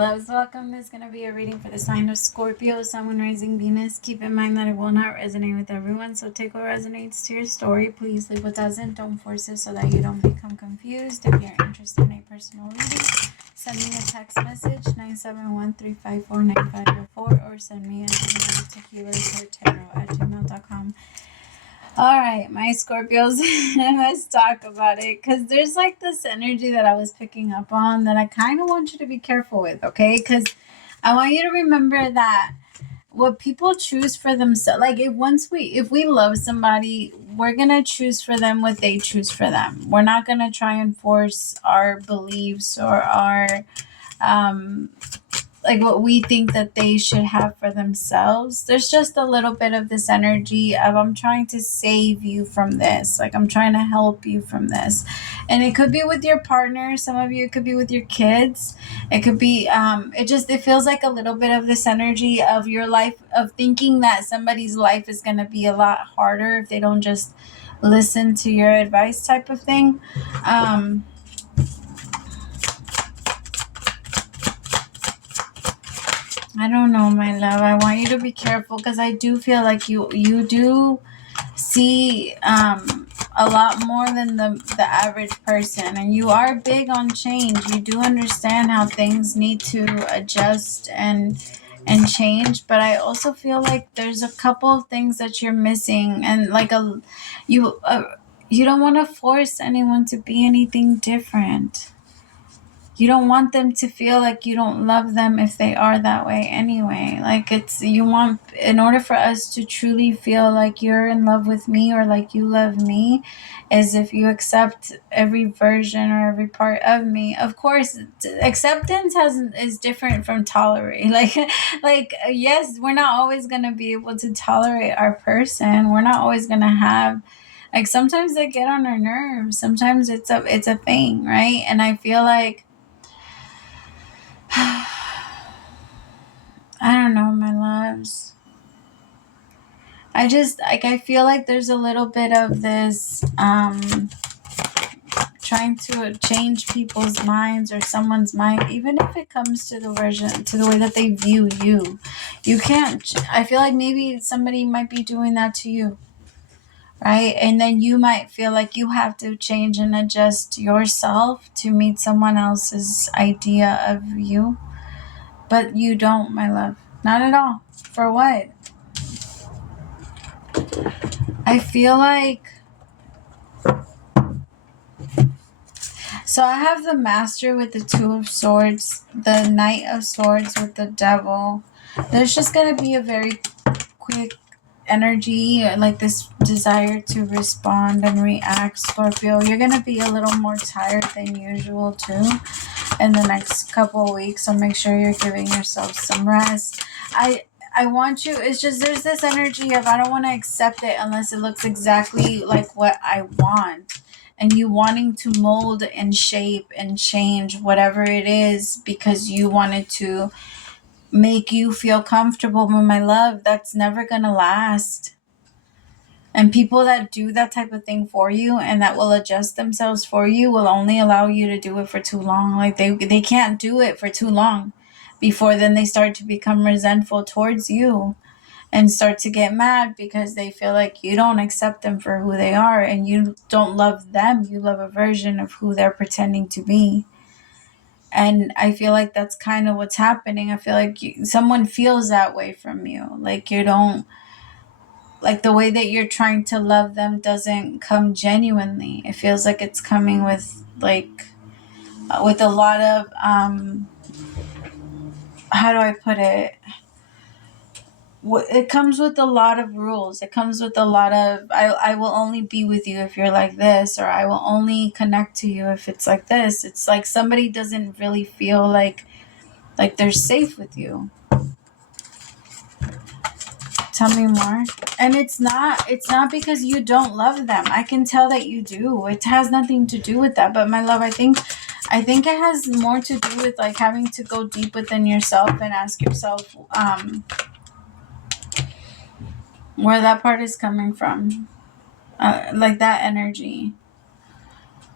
loves, welcome. This is going to be a reading for the sign of Scorpio, Sun, Moon, Rising, Venus. Keep in mind that it will not resonate with everyone, so take what resonates to your story. Please leave what doesn't. Don't force it so that you don't become confused. If you're interested in a personal reading, send me a text message, 971-354-9504, or send me an email to HealersHeartTarot@gmail.com. Alright, my Scorpios, let's talk about it, because there's like this energy that I was picking up on that I kind of want you to be careful with, okay? Because I want you to remember that what people choose for themselves, like if we love somebody, we're going to choose for them what they choose for them. We're not going to try and force our beliefs or our like what we think that they should have for themselves. There's just a little bit of this energy of I'm trying to save you from this. Like I'm trying to help you from this. And it could be with your partner. Some of you, it could be with your kids. It could be, it feels like a little bit of this energy of your life, of thinking that somebody's life is going to be a lot harder if they don't just listen to your advice type of thing. I don't know, my love. I want you to be careful because I do feel like you do see a lot more than the average person, and you are big on change. You do understand how things need to adjust and change, but I also feel like there's a couple of things that you're missing, and like you don't want to force anyone to be anything different. You don't want them to feel like you don't love them if they are that way anyway. Like in order for us to truly feel like you're in love with me or like you love me, is if you accept every version or every part of me. Of course, acceptance is different from tolerate. Like yes, we're not always going to be able to tolerate our person. We're not always going to have, like, sometimes they get on our nerves. Sometimes it's a thing, right? And I feel like I don't know, my loves. I feel like there's a little bit of this trying to change people's minds or someone's mind, even if it comes to the way that they view you. You can't, I feel like maybe somebody might be doing that to you, right? And then you might feel like you have to change and adjust yourself to meet someone else's idea of you. But you don't, my love. Not at all. For what? I feel like... So I have the Master with the Two of Swords, the Knight of Swords with the Devil. There's just going to be a very quick energy, like this desire to respond and react, Scorpio. You're going to be a little more tired than usual, too, in the next couple of weeks. So make sure you're giving yourself some rest. I want you, it's just there's this energy of I don't want to accept it unless it looks exactly like what I want. And you wanting to mold and shape and change whatever it is because you wanted to make you feel comfortable. But my love, that's never going to last. And people that do that type of thing for you and that will adjust themselves for you will only allow you to do it for too long. Like they can't do it for too long before then they start to become resentful towards you and start to get mad because they feel like you don't accept them for who they are and you don't love them. You love a version of who they're pretending to be. And I feel like that's kind of what's happening. I feel like someone feels that way from you. Like you don't, like the way that you're trying to love them doesn't come genuinely. It feels like it's coming with with a lot of, how do I put it? It comes with a lot of rules. It comes with a lot of, I will only be with you if you're like this, or I will only connect to you if it's like this. It's like somebody doesn't really feel like they're safe with you. Tell me more. And it's not because you don't love them. I can tell that you do. It has nothing to do with that. But my love, I think it has more to do with like having to go deep within yourself and ask yourself where that part is coming from. Like that energy.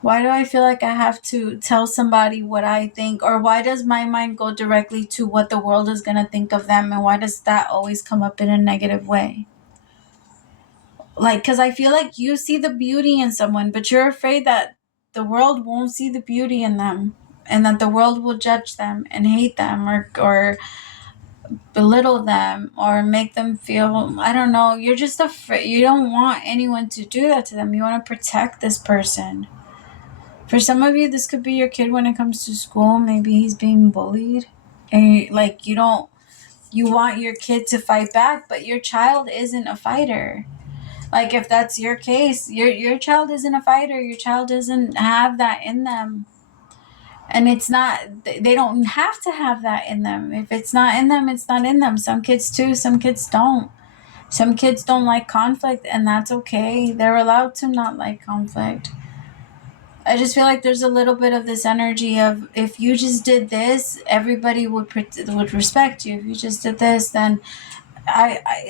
Why do I feel like I have to tell somebody what I think? Or why does my mind go directly to what the world is going to think of them? And why does that always come up in a negative way? Like, because I feel like you see the beauty in someone, but you're afraid that the world won't see the beauty in them, and that the world will judge them and hate them, or belittle them, or make them feel, I don't know, you're just afraid. You don't want anyone to do that to them. You want to protect this person. For some of you, this could be your kid when it comes to school. Maybe he's being bullied, and like you want your kid to fight back, but your child isn't a fighter. Like, if that's your case, your child isn't a fighter. Your child doesn't have that in them. And it's not, they don't have to have that in them. If it's not in them, it's not in them. Some kids do, some kids don't. Some kids don't like conflict, and that's okay. They're allowed to not like conflict. I just feel like there's a little bit of this energy of, if you just did this, everybody would respect you. If you just did this, then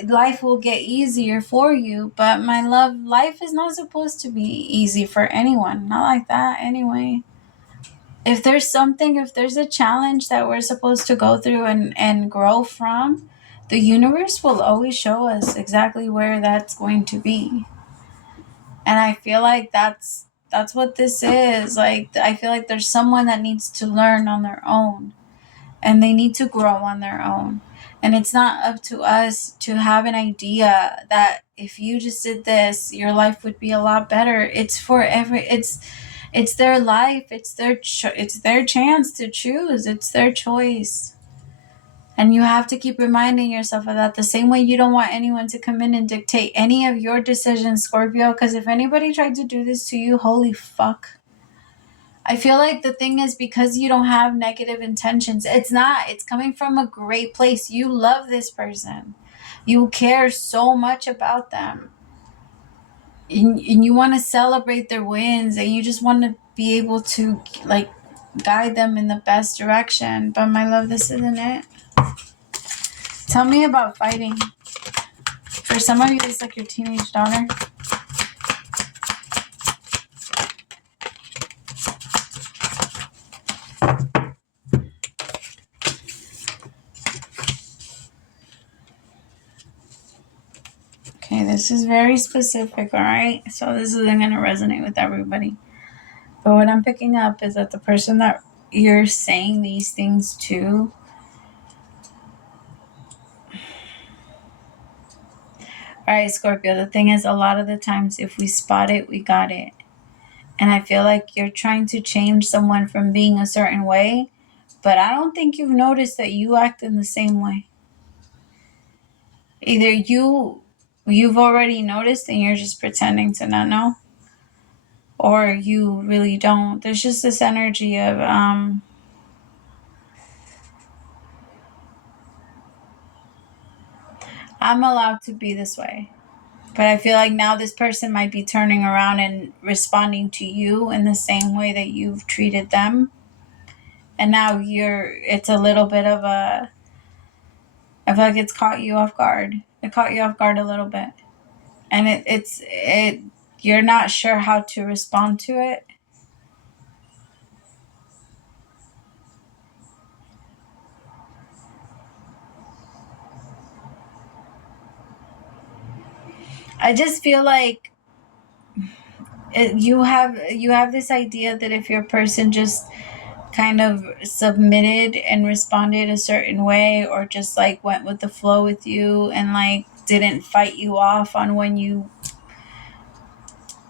life will get easier for you. But my love, life is not supposed to be easy for anyone. Not like that anyway. If there's a challenge that we're supposed to go through and grow from, the universe will always show us exactly where that's going to be. And I feel like that's what this is. Like, I feel like there's someone that needs to learn on their own, and they need to grow on their own. And it's not up to us to have an idea that if you just did this, your life would be a lot better. It's it's their life. It's their chance to choose. It's their choice. And you have to keep reminding yourself of that. The same way you don't want anyone to come in and dictate any of your decisions, Scorpio, because if anybody tried to do this to you, holy fuck. I feel like the thing is, because you don't have negative intentions, it's coming from a great place. You love this person. You care so much about them. And you want to celebrate their wins, and you just want to be able to, like, guide them in the best direction. But my love, this isn't it. Tell me about fighting. For some of you, it's like your teenage daughter. Okay, this is very specific, all right? So this isn't going to resonate with everybody. But what I'm picking up is that the person that you're saying these things to, all right, Scorpio, the thing is, a lot of the times, if we spot it, we got it. And I feel like you're trying to change someone from being a certain way, but I don't think you've noticed that you act in the same way. Either you've already noticed and you're just pretending to not know, or you really don't. There's just this energy of I'm allowed to be this way. But I feel like now this person might be turning around and responding to you in the same way that you've treated them. And now it's a little bit of I feel like it's caught you off guard. It caught you off guard a little bit. And you're not sure how to respond to it. I just feel like you have this idea that if your person just kind of submitted and responded a certain way, or just like went with the flow with you and like didn't fight you off on when you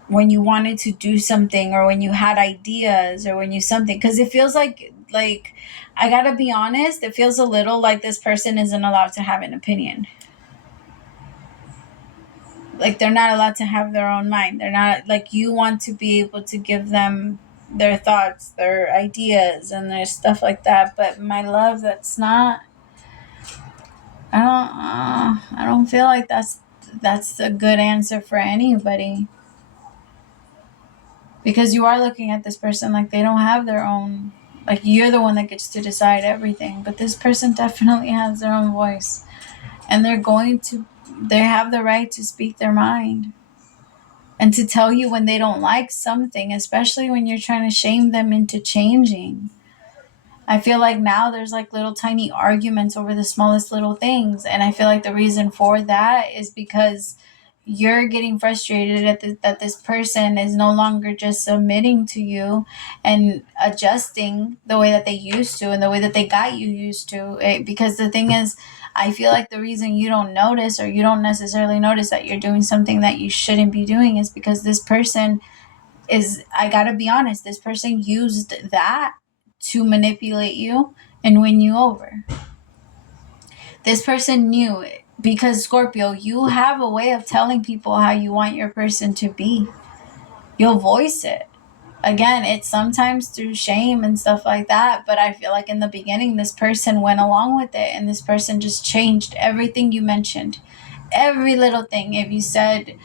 wanted to do something, or when you had ideas, or when you something, because it feels like I gotta be honest, it feels a little like this person isn't allowed to have an opinion. Like, they're not allowed to have their own mind. They're not, like, you want to be able to give them their thoughts, their ideas, and their stuff like that. But my love, that's not, I don't feel like that's a good answer for anybody. Because you are looking at this person like they don't have their own, like, you're the one that gets to decide everything. But this person definitely has their own voice. And they have the right to speak their mind. and to tell you when they don't like something, especially when you're trying to shame them into changing. I feel like now there's like little tiny arguments over the smallest little things. And I feel like the reason for that is because you're getting frustrated that this person is no longer just submitting to you and adjusting the way that they used to and the way that they got you used to it. Because the thing is, I feel like the reason you don't notice, or you don't necessarily notice that you're doing something that you shouldn't be doing, is because this person is, I gotta be honest, this person used that to manipulate you and win you over. This person knew it because, Scorpio, you have a way of telling people how you want your person to be. You'll voice it. Again, it's sometimes through shame and stuff like that, but I feel like in the beginning, this person went along with it, and this person just changed everything you mentioned. Every little thing. If you said,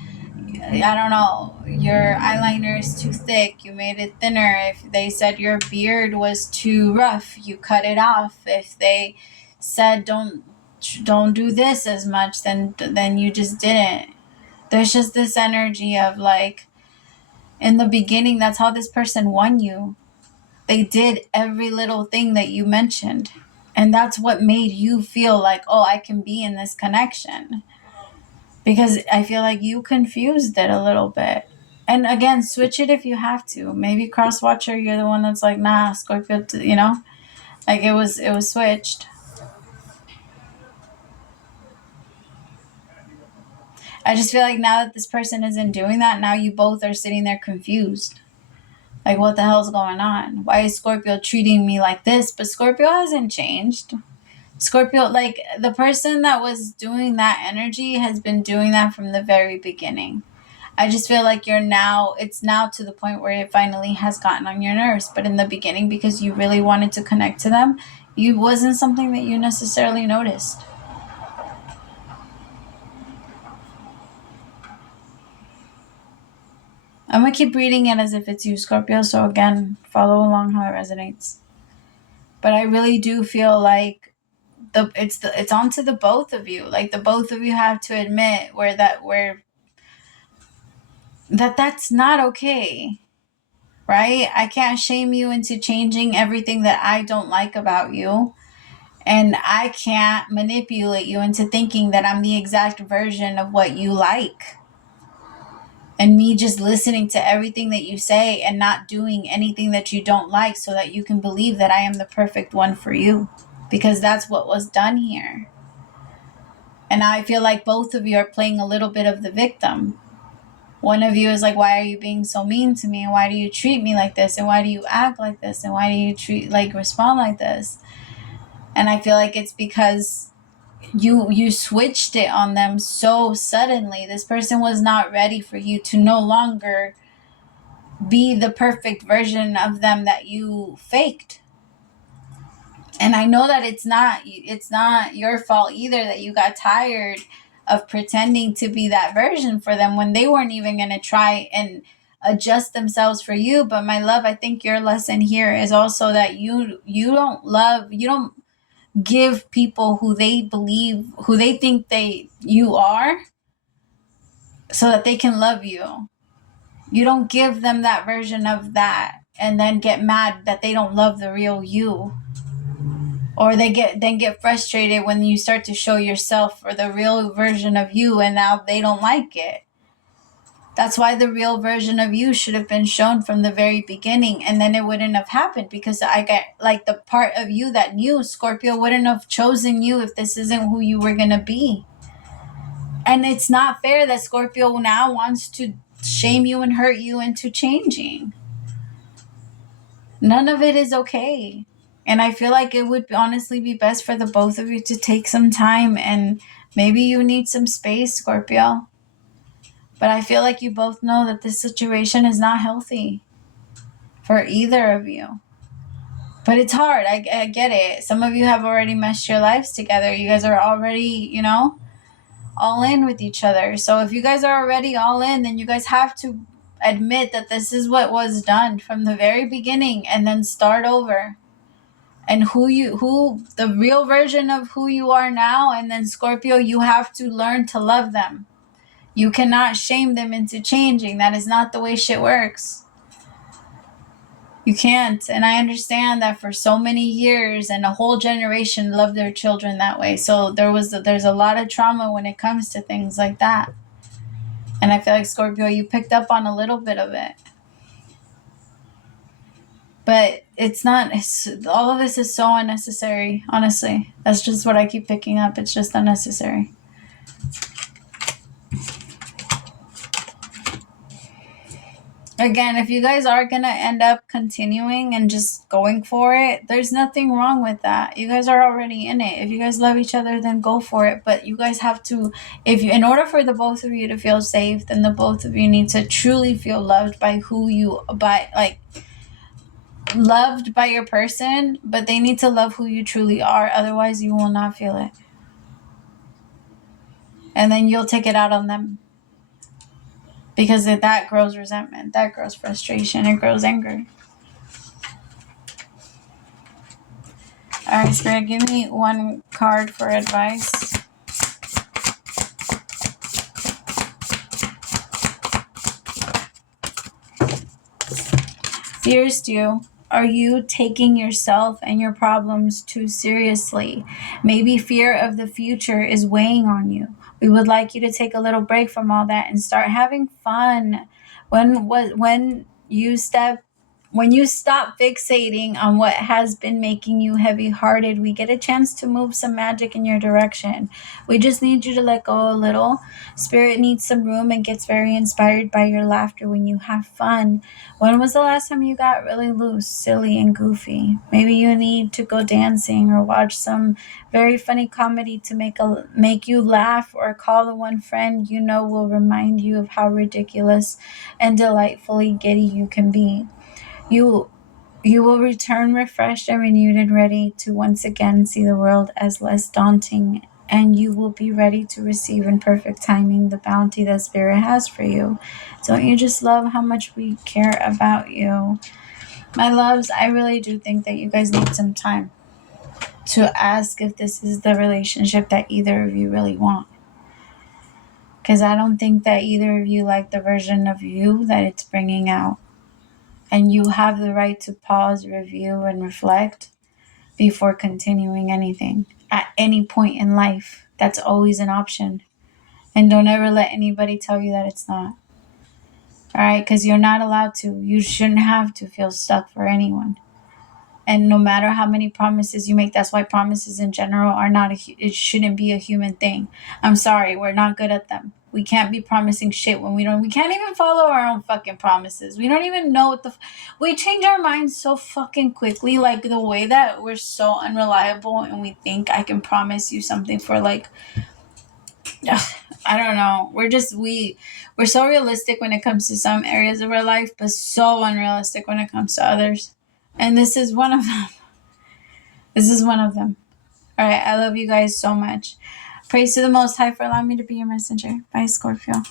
I don't know, your eyeliner is too thick, you made it thinner. If they said your beard was too rough, you cut it off. If they said don't do this as much, then you just didn't. There's just this energy of like, in the beginning, that's how this person won you. They did every little thing that you mentioned, and that's what made you feel like, oh, I can be in this connection. Because I feel like you confused it a little bit. And again, switch it if you have to. Maybe cross watcher, you're the one that's like, nah, Scorpio, you know, like it was switched. I just feel like now that this person isn't doing that, now you both are sitting there confused. Like, what the hell's going on? Why is Scorpio treating me like this? But Scorpio hasn't changed. Scorpio, like, the person that was doing that energy has been doing that from the very beginning. I just feel like it's now to the point where it finally has gotten on your nerves. But in the beginning, because you really wanted to connect to them, it wasn't something that you necessarily noticed. I'm going to keep reading it as if it's you, Scorpio. So again, follow along how it resonates. But I really do feel like it's onto the both of you. Like, the both of you have to admit that's not okay. Right? I can't shame you into changing everything that I don't like about you. And I can't manipulate you into thinking that I'm the exact version of what you like. And me just listening to everything that you say and not doing anything that you don't like so that you can believe that I am the perfect one for you. Because that's what was done here. And I feel like both of you are playing a little bit of the victim. One of you is like, why are you being so mean to me? And why do you treat me like this? And why do you act like this? And why do you respond like this? And I feel like it's because you switched it on them so suddenly. This person was not ready for you to no longer be the perfect version of them that you faked. And I know that it's not your fault either that you got tired of pretending to be that version for them when they weren't even going to try and adjust themselves for you. But my love, I think your lesson here is also that you don't give people who they think you are so that they can love you. You don't give them that version of that and then get mad that they don't love the real you. Or they get frustrated when you start to show yourself or the real version of you and now they don't like it. That's why the real version of you should have been shown from the very beginning, and then it wouldn't have happened because I get like the part of you that knew Scorpio wouldn't have chosen you if this isn't who you were going to be. And it's not fair that Scorpio now wants to shame you and hurt you into changing. None of it is okay. And I feel like it would honestly be best for the both of you to take some time, and maybe you need some space, Scorpio. But I feel like you both know that this situation is not healthy for either of you. But it's hard. I get it. Some of you have already meshed your lives together. You guys are already, all in with each other. So if you guys are already all in, then you guys have to admit that this is what was done from the very beginning and then start over. And the real version of who you are now, and then Scorpio, you have to learn to love them. You cannot shame them into changing. That is not the way shit works. You can't. And I understand that for so many years and a whole generation loved their children that way. So there's a lot of trauma when it comes to things like that. And I feel like, Scorpio, you picked up on a little bit of it. But all of this is so unnecessary, honestly. That's just what I keep picking up. It's just unnecessary. Again, if you guys are going to end up continuing and just going for it, there's nothing wrong with that. You guys are already in it. If you guys love each other, then go for it. But you guys have to, in order for the both of you to feel safe, then the both of you need to truly feel loved by loved by your person, but they need to love who you truly are. Otherwise, you will not feel it. And then you'll take it out on them. Because that grows resentment, that grows frustration, it grows anger. All right, Spirit, give me one card for advice. Dearest you, are you taking yourself and your problems too seriously? Maybe fear of the future is weighing on you. We would like you to take a little break from all that and start having fun. When you stop fixating on what has been making you heavy-hearted, we get a chance to move some magic in your direction. We just need you to let go a little. Spirit needs some room and gets very inspired by your laughter when you have fun. When was the last time you got really loose, silly, and goofy? Maybe you need to go dancing or watch some very funny comedy to make you laugh, or call the one friend you know will remind you of how ridiculous and delightfully giddy you can be. You will return refreshed and renewed and ready to once again see the world as less daunting, and you will be ready to receive in perfect timing the bounty that Spirit has for you. Don't you just love how much we care about you? My loves, I really do think that you guys need some time to ask if this is the relationship that either of you really want. Because I don't think that either of you like the version of you that it's bringing out. And you have the right to pause, review, and reflect before continuing anything at any point in life. That's always an option. And don't ever let anybody tell you that it's not. All right? Because you're not allowed to. You shouldn't have to feel stuck for anyone. And no matter how many promises you make, that's why promises in general are not it shouldn't be a human thing. I'm sorry, we're not good at them. We can't be promising shit when we can't even follow our own fucking promises. We don't even know we change our minds so fucking quickly, like the way that we're so unreliable and we think I can promise you something for like, I don't know. We're so realistic when it comes to some areas of our life, but so unrealistic when it comes to others. And this is one of them. This is one of them. All right. I love you guys so much. Praise to the Most High for allowing me to be your messenger. Bye, Scorpio.